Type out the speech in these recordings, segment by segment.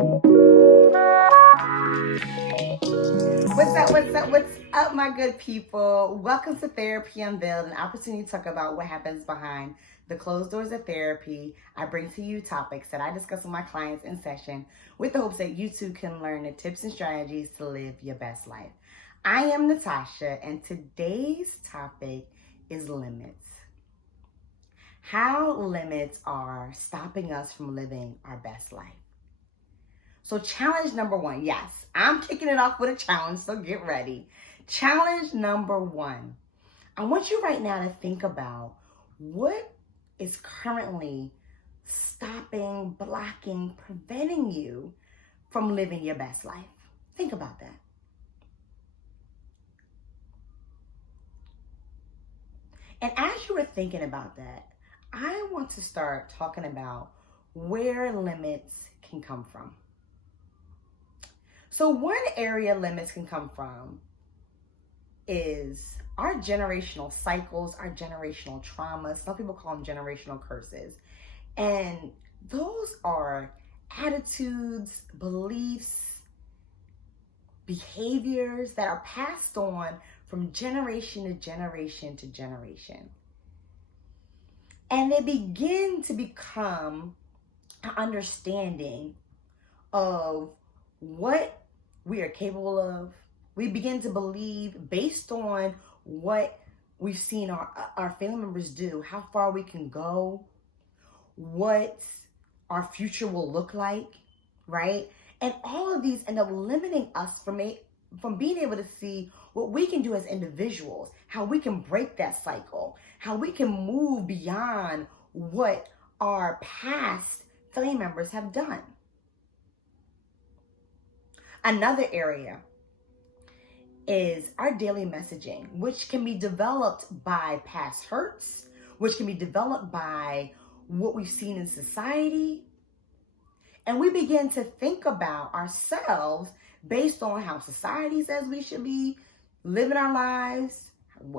What's up, my good people? Welcome to Therapy Unveiled, an opportunity to talk about what happens behind the closed doors of therapy. I bring to you topics that I discuss with my clients in session with the hopes that you too can learn the tips and strategies to live your best life. I am Natasha, and today's topic is limits. How limits are stopping us from living our best life. So challenge number one, yes, I'm kicking it off with a challenge, so get ready. Challenge number one, I want you right now to think about what is currently stopping, blocking, preventing you from living your best life. Think about that. And as you were thinking about that, I want to start talking about where limits can come from. So one area limits can come from is our generational cycles, our generational traumas. Some people call them generational curses. And those are attitudes, beliefs, behaviors that are passed on from generation to generation to generation. And they begin to become an understanding of what we are capable of. We begin to believe based on what we've seen our family members do, how far we can go, what our future will look like, right? And all of these end up limiting us from being able to see what we can do as individuals, how we can break that cycle, how we can move beyond what our past family members have done. Another area is our daily messaging, which can be developed by past hurts, which can be developed by what we've seen in society. And we begin to think about ourselves based on how society says we should be living our lives,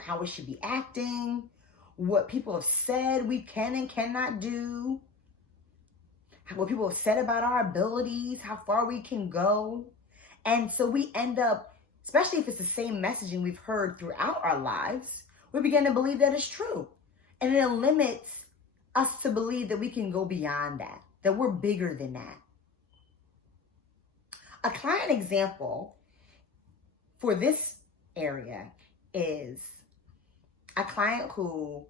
how we should be acting, what people have said we can and cannot do, what people have said about our abilities, how far we can go. And so we end up, especially if it's the same messaging we've heard throughout our lives, we begin to believe that it's true. And it limits us to believe that we can go beyond that we're bigger than that. A client example for this area is a client who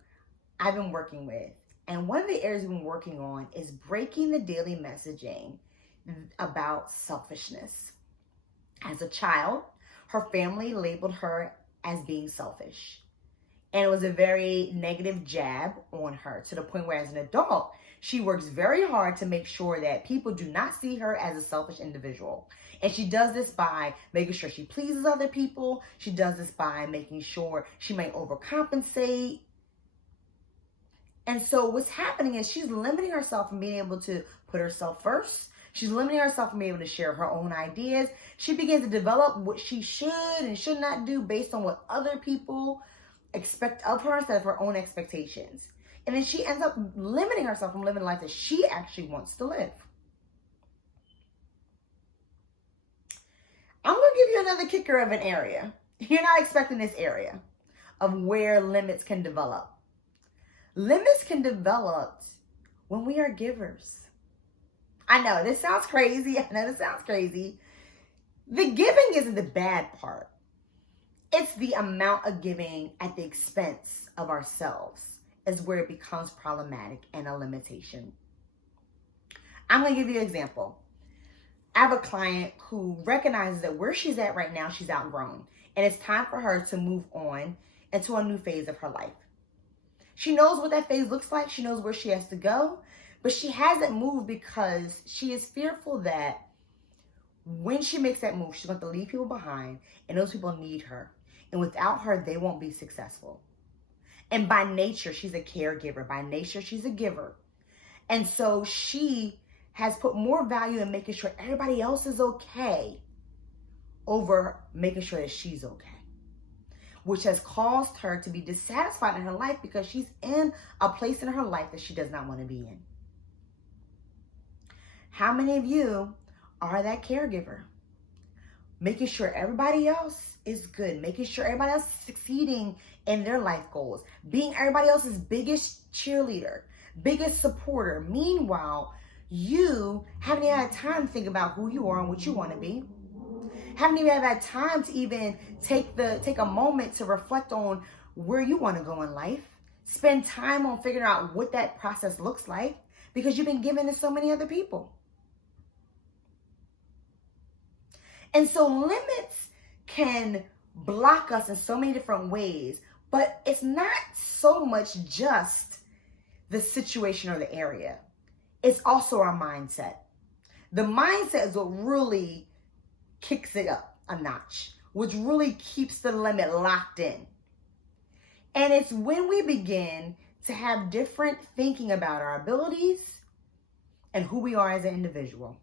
I've been working with. And one of the areas we've been working on is breaking the daily messaging about selfishness. As a child, her family labeled her as being selfish. And it was a very negative jab on her to the point where as an adult, she works very hard to make sure that people do not see her as a selfish individual. And she does this by making sure she pleases other people. She does this by making sure she may overcompensate. And so what's happening is she's limiting herself from being able to put herself first. She's limiting herself from being able to share her own ideas. She begins to develop what she should and should not do based on what other people expect of her instead of her own expectations. And then she ends up limiting herself from living the life that she actually wants to live. I'm going to give you another kicker of an area. You're not expecting this area of where limits can develop. Limits can develop when we are givers. I know this sounds crazy. The giving isn't the bad part. It's the amount of giving at the expense of ourselves is where it becomes problematic and a limitation. I'm going to give you an example. I have a client who recognizes that where she's at right now, she's outgrown. And it's time for her to move on into a new phase of her life. She knows what that phase looks like. She knows where she has to go. But she hasn't moved because she is fearful that when she makes that move, she's going to leave people behind, and those people need her. And without her, they won't be successful. And by nature, she's a caregiver. By nature, she's a giver. And so she has put more value in making sure everybody else is okay over making sure that she's okay, which has caused her to be dissatisfied in her life because she's in a place in her life that she does not want to be in. How many of you are that caregiver. Making sure everybody else is good, making sure everybody else is succeeding in their life goals, being everybody else's biggest cheerleader, biggest supporter. Meanwhile, you haven't even had time to think about who you are and what you want to be. Haven't even had time to even take a moment to reflect on where you want to go in life. Spend time on figuring out what that process looks like because you've been given to so many other people. And so limits can block us in so many different ways, but it's not so much just the situation or the area. It's also our mindset. The mindset is what really kicks it up a notch, which really keeps the limit locked in. And it's when we begin to have different thinking about our abilities and who we are as an individual.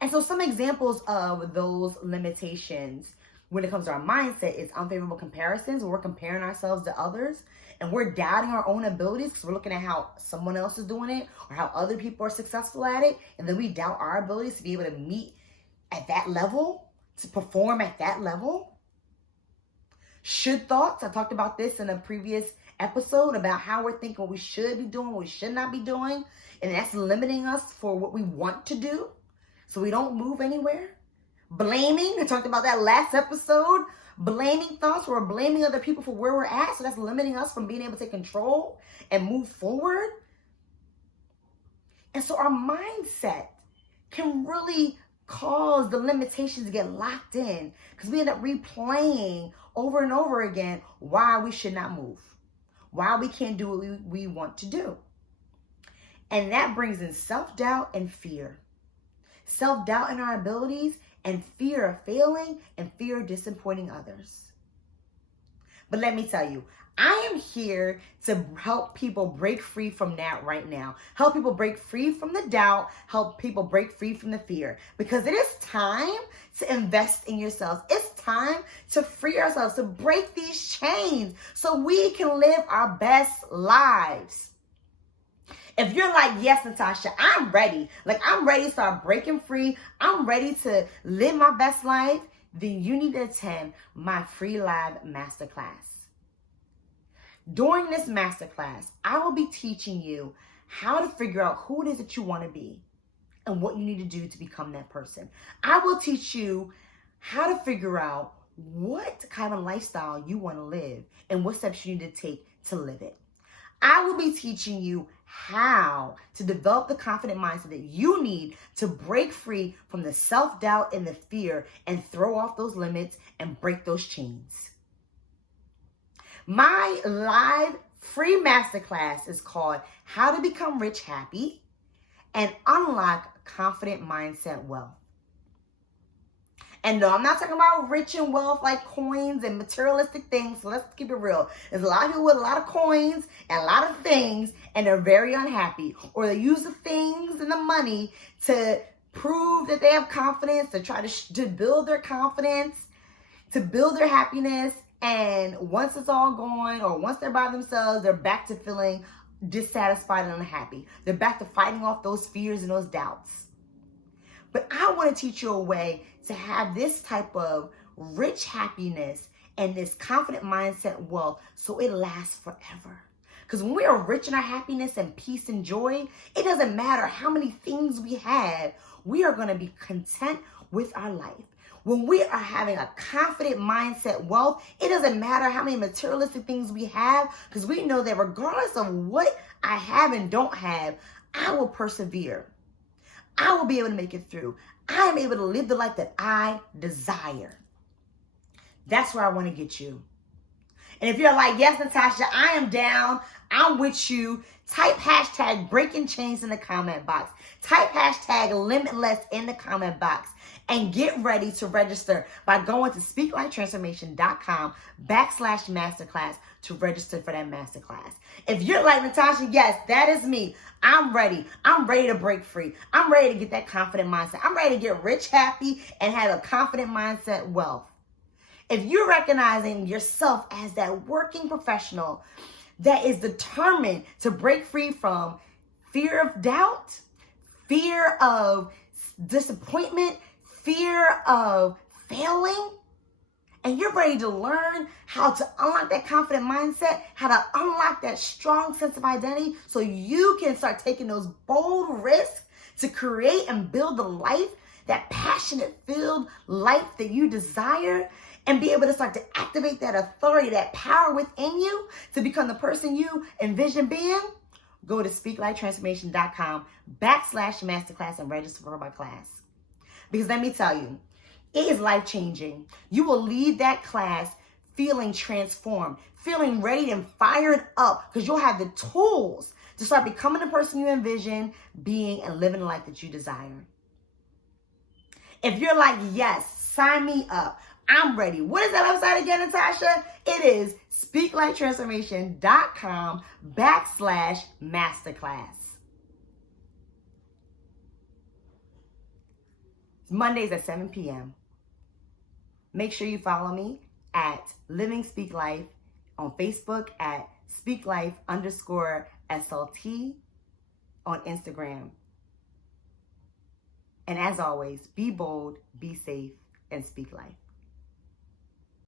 And so some examples of those limitations when it comes to our mindset is unfavorable comparisons, where we're comparing ourselves to others and we're doubting our own abilities because we're looking at how someone else is doing it or how other people are successful at it. And then we doubt our abilities to be able to meet at that level, to perform at that level. Should thoughts, I talked about this in a previous episode about how we're thinking what we should be doing, what we should not be doing. And that's limiting us for what we want to do. So we don't move anywhere. Blaming, I talked about that last episode. Blaming thoughts, we're blaming other people for where we're at. So that's limiting us from being able to take control and move forward. And so our mindset can really cause the limitations to get locked in because we end up replaying over and over again why we should not move, why we can't do what we want to do. And that brings in self-doubt and fear. Self-doubt in our abilities and fear of failing and fear of disappointing others. But let me tell you, I am here to help people break free from that right now. Help people break free from the doubt. Help people break free from the fear. Because it is time to invest in yourselves. It's time to free ourselves, to break these chains so we can live our best lives. If you're like, yes, Natasha, I'm ready. Like, I'm ready to start breaking free. I'm ready to live my best life. Then you need to attend my free live masterclass. During this masterclass, I will be teaching you how to figure out who it is that you want to be and what you need to do to become that person. I will teach you how to figure out what kind of lifestyle you want to live and what steps you need to take to live it. I will be teaching you how to develop the confident mindset that you need to break free from the self-doubt and the fear and throw off those limits and break those chains. My live free masterclass is called How to Become Rich Happy and Unlock Confident Mindset Wealth. And no, I'm not talking about rich and wealth like coins and materialistic things. So let's keep it real. There's a lot of people with a lot of coins and a lot of things, and they're very unhappy. Or they use the things and the money to prove that they have confidence, to try to build their confidence, to build their happiness. And once it's all gone, or once they're by themselves, they're back to feeling dissatisfied and unhappy. They're back to fighting off those fears and those doubts. But I want to teach you a way to have this type of rich happiness and this confident mindset wealth so it lasts forever. Because when we are rich in our happiness and peace and joy, it doesn't matter how many things we have, we are going to be content with our life. When we are having a confident mindset wealth, it doesn't matter how many materialistic things we have, because we know that regardless of what I have and don't have, I will persevere. I will be able to make it through. I am able to live the life that I desire. That's where I want to get you. And if you're like, yes, Natasha, I am down, I'm with you, type hashtag breaking chains in the comment box. Type hashtag limitless in the comment box. And get ready to register by going to speaklifetransformation.com/masterclass to register for that masterclass. If you're like, Natasha, yes, that is me. I'm ready. I'm ready to break free. I'm ready to get that confident mindset. I'm ready to get rich, happy, and have a confident mindset wealth. If you're recognizing yourself as that working professional that is determined to break free from fear of doubt, fear of disappointment, fear of failing, and you're ready to learn how to unlock that confident mindset, how to unlock that strong sense of identity so you can start taking those bold risks to create and build the life, that passionate filled life that you desire, and be able to start to activate that authority, that power within you to become the person you envision being, go to speaklifetransformation.com/masterclass and register for my class. Because let me tell you, it is life-changing. You will leave that class feeling transformed, feeling ready and fired up, because you'll have the tools to start becoming the person you envision being and living the life that you desire. If you're like, yes, sign me up, I'm ready. What is that website again, Natasha? It is speaklifetransformation.com/masterclass. Mondays at 7 p.m. Make sure you follow me at Living Speak Life on Facebook, at speaklife_SLT on Instagram. And as always, be bold, be safe, and speak life.